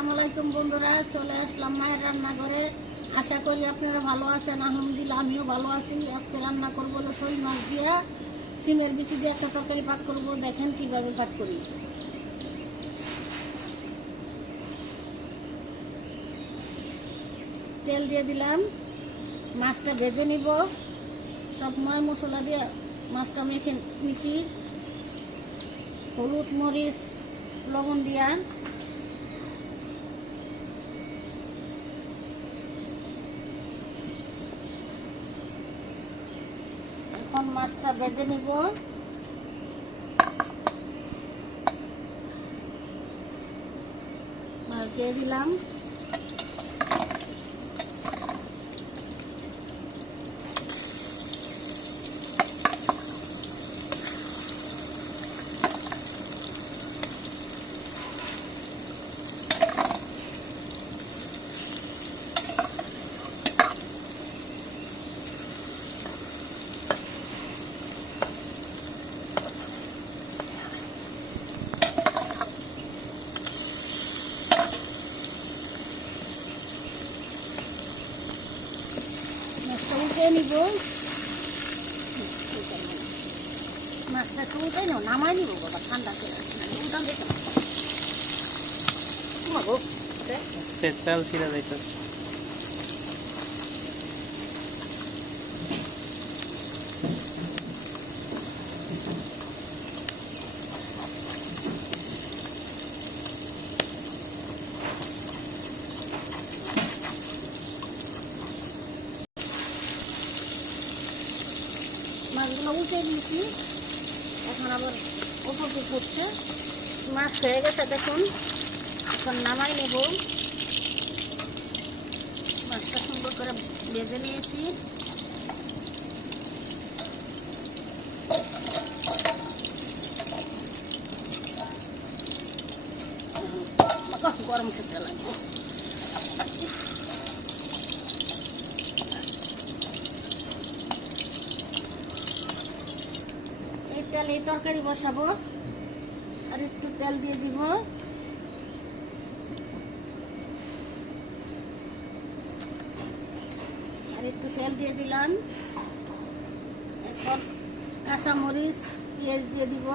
আসসালামু আলাইকুম বন্ধুরা, চলে আসলাম মায়ের রান্নাঘরে। আশা করি আপনারা ভালো আছেন, আলহামদুলিল্লাহ আমিও ভালো আছি। আজকে রান্না করব হলো শোল মাছ দিয়া। সিমের বিচি দিয়ে একটা তরকারি পাক করব, দেখেন কীভাবে পাক করি। তেল দিয়ে দিলাম, মাছটা ভেজে নিব। সব ময় মশলা দিয়ে মাছটা মেখে মিশি হলুদ মরিচ, লবণ দিয়া। এখন মাছটা বেজে নিব। মাছ দিয়ে দিলাম মাছটা উঠে নিব মাছটা একটু উঠে নিও নামাই নিব বাবা ঠান্ডা করে উঠান দেখে ঘুমাবো তেল ছিঁড়ে যাইতেছে মাছগুলো উঠে দিয়েছি। এখন আবার ওপর দিক মাছ হয়ে গেছে, দেখুন। এখন নামাই নেব। মাছটা সুন্দর করে ভেজে নিয়েছি। গরম খেতে লাগবে। এই তরকারি বসাবো। আর একটু তেল দিয়ে দিব। আর একটু তেল দিয়ে দিলাম। এরপর কাঁচামরিচ, পেঁয়াজ দিয়ে দিব।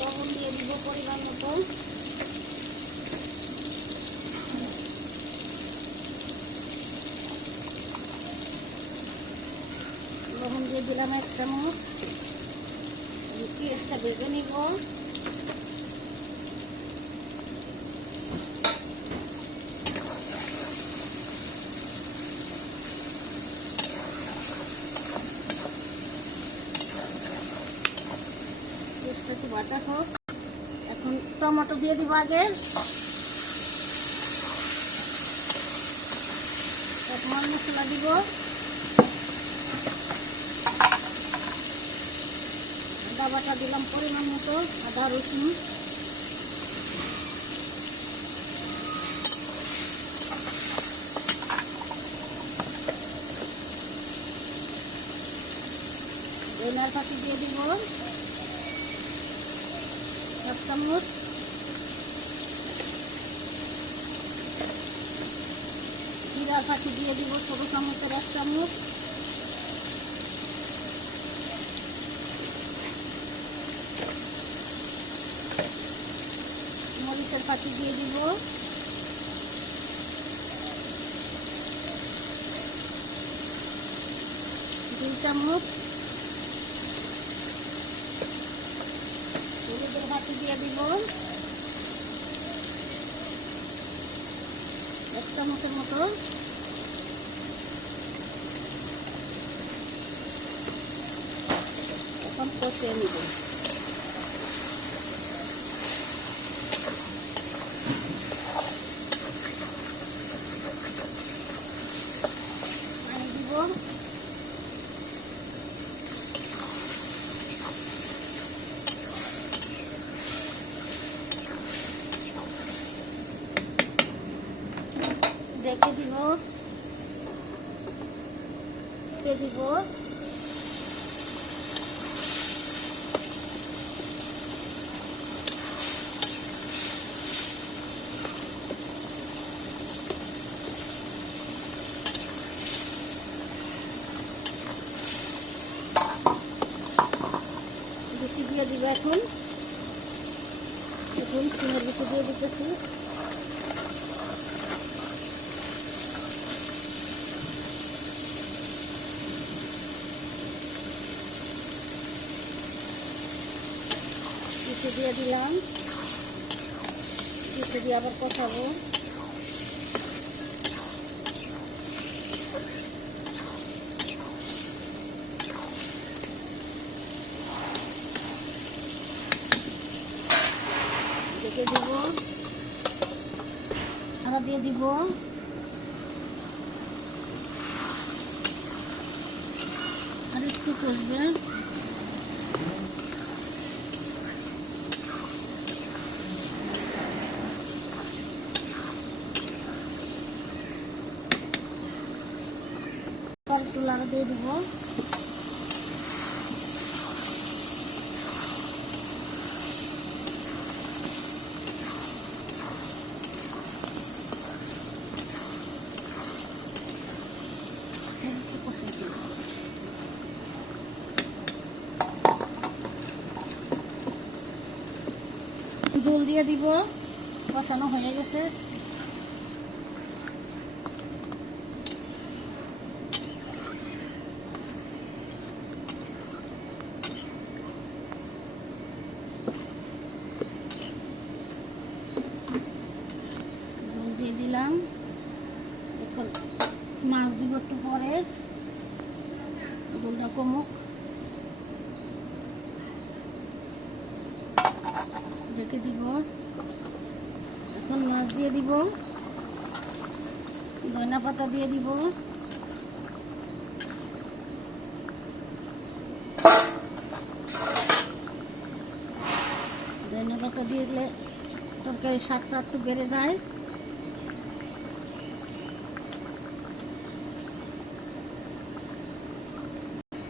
লবণ দিয়ে দিব পরিমাণ মতো লবণ দিয়ে দিলাম এক চামচ। পেঁয়াজটা ভেজে নিব। বাটা হোক। এখন টমেটো দিয়ে দিব আগে। এখন মশলা দিব আদা বাটা দিলাম পরিমাণ মতো আদা, রসুন। ধনিয়ার পাতি দিয়ে দিব। এক চামচ। জিরার পাতি দিয়ে দিব ছোটো চামচের এক চামচ। পাতি দিয়ে দিব। দুই চামচ হলুদের পাতি দিয়ে দিব। এক চামচের মতো। এখন কষিয়ে নিব। দিয়ে দিব? দিয়ে দিব? দিয়ে দিব এখন। এখন সিমের ভিতরে দিয়ে দিতেছি। দিয়ে দিলাম। কিছু দিয়ে আবার কষাবো। রেখে দিব। দিয়ে দিব। আর একটু কষবে। তুলার দিয়ে দিব একটু দিব। জল দিয়ে দিব কষানো হয়ে গেছে জল দিয়ে দিলাম এখন মাছ দিব একটু পরে কমুক রেখে দিব। এখন মাছ দিয়ে দিব। ধনা পাতা দিয়ে দিব। ধনা পাতা দিয়ে দিলে তরকারি স্বাদটা একটু বেড়ে যায়।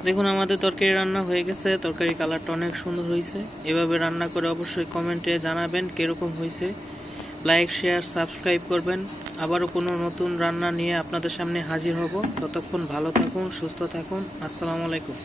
দেখুন, আমাদের তরকারি রান্না হয়ে গেছে। তরকারি কালারটা অনেক সুন্দর হয়েছে। এভাবে রান্না করে অবশ্যই কমেন্টে জানাবেন কীরকম হয়েছে। লাইক শেয়ার সাবস্ক্রাইব করবেন। আবারও কোনো নতুন রান্না নিয়ে আপনাদের সামনে হাজির হব। ততক্ষণ ভালো থাকুন, সুস্থ থাকুন। আসসালামু আলাইকুম।